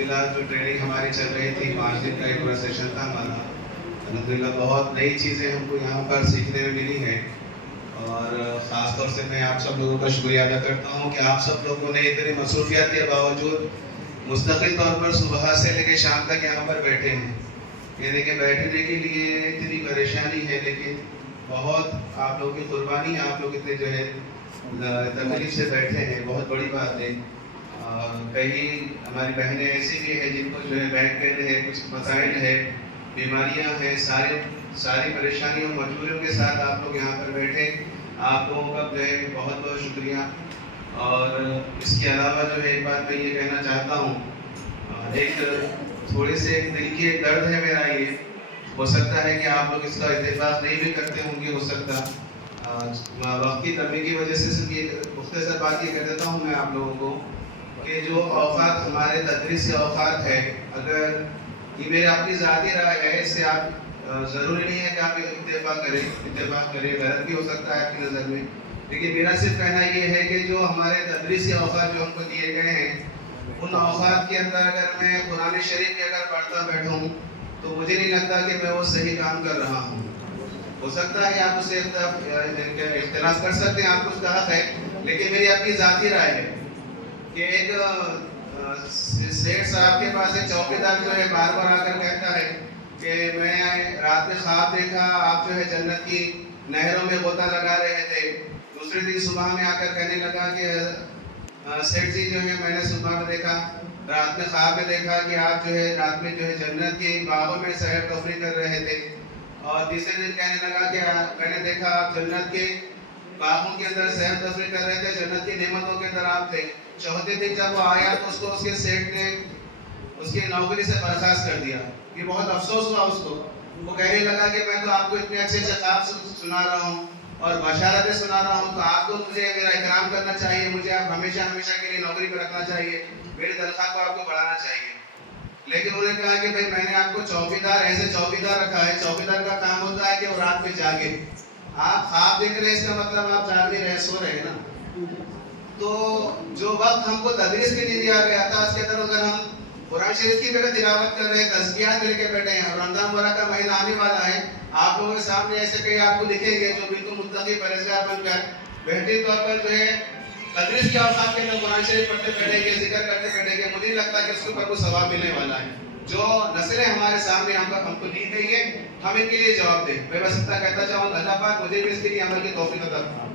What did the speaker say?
الحمدللہ جو ٹریننگ ہماری چل رہی تھی 5 دن کا ایک پورا سیشن تھا ہمارا. الحمدللہ بہت نئی چیزیں ہم کو یہاں پر سیکھنے میں ملی ہیں. اور خاص طور سے میں آپ سب لوگوں کا شکریہ ادا کرتا ہوں کہ آپ سب لوگوں نے اتنی مصروفیات کے باوجود مستقل طور پر صبح سے لے کے شام تک یہاں پر بیٹھے ہیں. یعنی کہ بیٹھنے کے لیے اتنی پریشانی ہے، لیکن بہت آپ لوگوں کی قربانی ہے. آپ لوگ اتنے جو ہے تکلیف سے بیٹھے ہیں، بہت بڑی بات ہے. کئی ہماری بہنیں ایسی بھی ہیں جن کو جو ہے بیک پین ہے، کچھ مسائل ہے، بیماریاں ہیں، ساری پریشانیوں مجبوریوں کے ساتھ آپ لوگ یہاں پر بیٹھے. آپ لوگوں کا جو ہے بہت بہت شکریہ. اور اس کے علاوہ جو ہے ایک بات میں یہ کہنا چاہتا ہوں، ایک تھوڑے سے ایک دل کی ایک درد ہے میرا. یہ ہو سکتا ہے کہ آپ لوگ اس کا اتفاق نہیں بھی کرتے ہوں گے، ہو سکتا وقت کی کمی کی وجہ سے صرف یہ مختصر بات یہ کہہ دیتا ہوں میں آپ لوگوں کو کہ جو اوقات ہمارے تدریس کے اوقات ہے، اگر یہ میری اپنی ذاتی رائے ہے، اس سے آپ ضروری نہیں ہے کہ آپ اتفاق کریں، غلط بھی ہو سکتا ہے آپ کی نظر میں، لیکن میرا صرف کہنا یہ ہے کہ جو ہمارے تدریس کے اوقات جو ہم کو دیے گئے ہیں، ان اوقات کے اندر اگر میں قرآن شریف میں اگر پڑھتا بیٹھوں تو مجھے نہیں لگتا کہ میں وہ صحیح کام کر رہا ہوں. ہو سکتا ہے آپ اسے اختلاف کر سکتے ہیں، آپ کو اس کا حق ہے، لیکن میری اپنی ذاتی رائے ہے کہ ایک سیٹھ صاحب کے پاس ایک چوکیدار جو ہے بار بار آ کر کہتا ہے کہ میں رات میں خواب دیکھا آپ جو ہے جنت کی نہروں میں غوطہ لگا رہے تھے. دوسرے دن صبح میں آ کر کہنے لگا کہ سیٹھ جی جو ہے میں نے صبح میں دیکھا، رات میں خواب میں دیکھا کہ آپ جو ہے رات میں جو ہے جنت کے باغوں میں سیر تفریح کر رہے تھے. اور تیسرے دن کہنے لگا کہ میں نے دیکھا آپ جنت کے باغوں کے اندر سیر تفریح کر رہے تھے، جنت کی نعمتوں کے اندر آپ تھے. چوتھے دن جب وہ آیا تو اس کو اس کے سیٹھ نے اس کی نوکری سے برخاست کر دیا. یہ بہت افسوس ہوا اس کو. وہ کہنے لگا کہ میں تو آپ کو اتنے اچھے سے خواب سنا رہا ہوں اور بشارتیں سنا رہا ہوں، تو آپ کو مجھے میرا احترام کرنا چاہیے، مجھے آپ ہمیشہ کے لیے نوکری پہ رکھنا چاہیے، میری تنخواہ کو آپ کو بڑھانا چاہیے. لیکن انہوں نے کہا کہ بھائی میں نے آپ کو ایسے چوکیدار رکھا ہے. چوکیدار کا کام ہوتا ہے کہ وہ رات میں جاگے. آپ خواب دیکھ رہے ہیں، اس کا مطلب آپ جاگ نہیں رہے، سو رہے ہیں نا. تو جو وقت ہم کو تدریس کے لیے دیا گیا تھا، اس کے اندر اگر ہم قرآن شریف کی میرے تلاوت کر رہے ہیں، تسبیحات لے کے بیٹھے ہیں، اور رمضان مبارک کا مہینہ آنے والا ہے، آپ لوگوں کے سامنے ایسے کئی آپ کو دکھیں گے جو بالکل متقی پرہیزگار بن کر بہترین طور پر جو ہے تدریس کے اوقات کے اندر قرآن شریف پڑھتے بیٹھیں گے، ذکر کرتے بیٹھیں گے. مجھے نہیں لگتا کہ اس کے اوپر کوئی ثواب ملنے والا ہے. جو نسلیں ہمارے سامنے ہم کو دی گئی ہے، ہم ان کے لیے جواب دیں. میں بس اتنا کہتا چاہوں، اللہ پاک مجھے بھی اس کے لیے عمل کی توفیق عطا فرمائے.